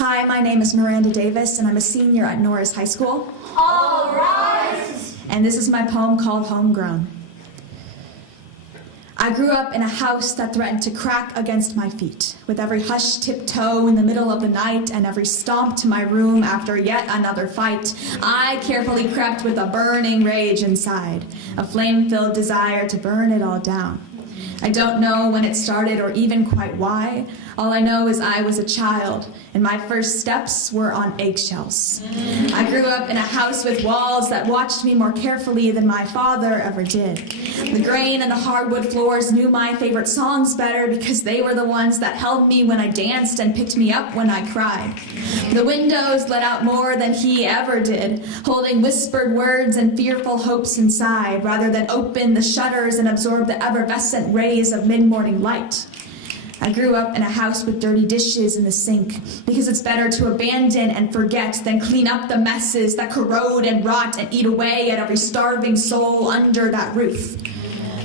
Hi, my name is Miranda Davis, and I'm a senior at Norris High School. All rise! And this is my poem called Homegrown. I grew up in a house that threatened to crack against my feet, with every hushed tiptoe in the middle of the night and every stomp to my room after yet another fight. I carefully crept with a burning rage inside, a flame-filled desire to burn it all down. I don't know when it started or even quite why. All I know is I was a child, and my first steps were on eggshells. I grew up in a house with walls that watched me more carefully than my father ever did. The grain and the hardwood floors knew my favorite songs better because they were the ones that held me when I danced and picked me up when I cried. The windows let out more than he ever did, holding whispered words and fearful hopes inside, rather than open the shutters and absorb the effervescent rays of mid-morning light. I grew up in a house with dirty dishes in the sink because it's better to abandon and forget than clean up the messes that corrode and rot and eat away at every starving soul under that roof.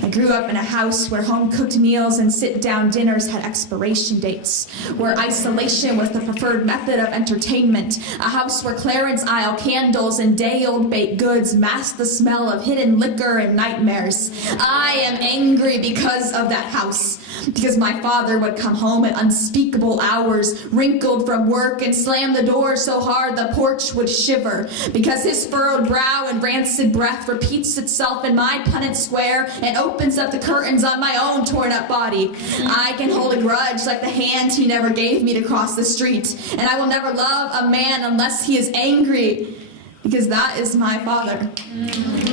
I grew up in a house where home-cooked meals and sit-down dinners had expiration dates, where isolation was the preferred method of entertainment, a house where clearance aisle candles and day-old baked goods masked the smell of hidden liquor and nightmares. I am angry because of that house, because my father would come home at unspeakable hours, wrinkled from work, and slam the door so hard the porch would shiver, because his furrowed brow and rancid breath repeats itself in my Punnett Square and opens up the curtains on my own torn-up body. I can hold a grudge like the hand he never gave me to cross the street, and I will never love a man unless he is angry, because that is my father.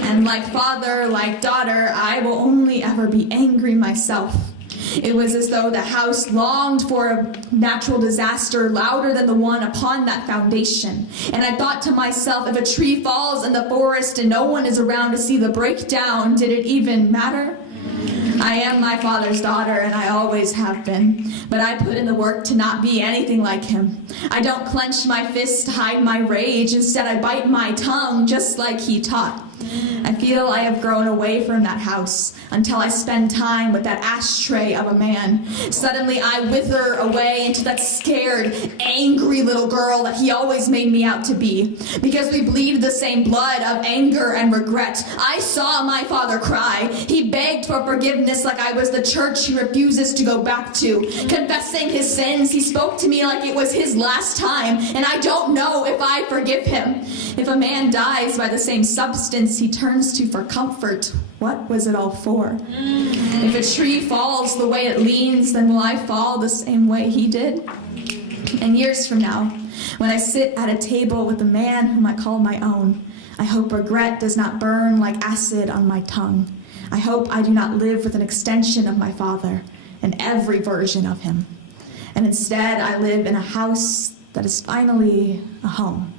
And like father, like daughter, I will only ever be angry myself. It was as though the house longed for a natural disaster louder than the one upon that foundation. And I thought to myself, if a tree falls in the forest and no one is around to see the breakdown, did it even matter? I am my father's daughter, and I always have been, but I put in the work to not be anything like him. I don't clench my fist to hide my rage. Instead, I bite my tongue just like he taught. I feel I have grown away from that house until I spend time with that ashtray of a man. Suddenly I wither away into that scared, angry little girl that he always made me out to be. Because we bleed the same blood of anger and regret. I saw my father cry. He begged for forgiveness like I was the church he refuses to go back to. Confessing his sins, he spoke to me like it was his last time, and I don't know if I forgive him. If a man dies by the same substance he turns to for comfort, what was it all for? If a tree falls the way it leans, then will I fall the same way he did? And years from now, when I sit at a table with a man whom I call my own, I hope regret does not burn like acid on my tongue. I hope I do not live with an extension of my father and every version of him. And instead, I live in a house that is finally a home.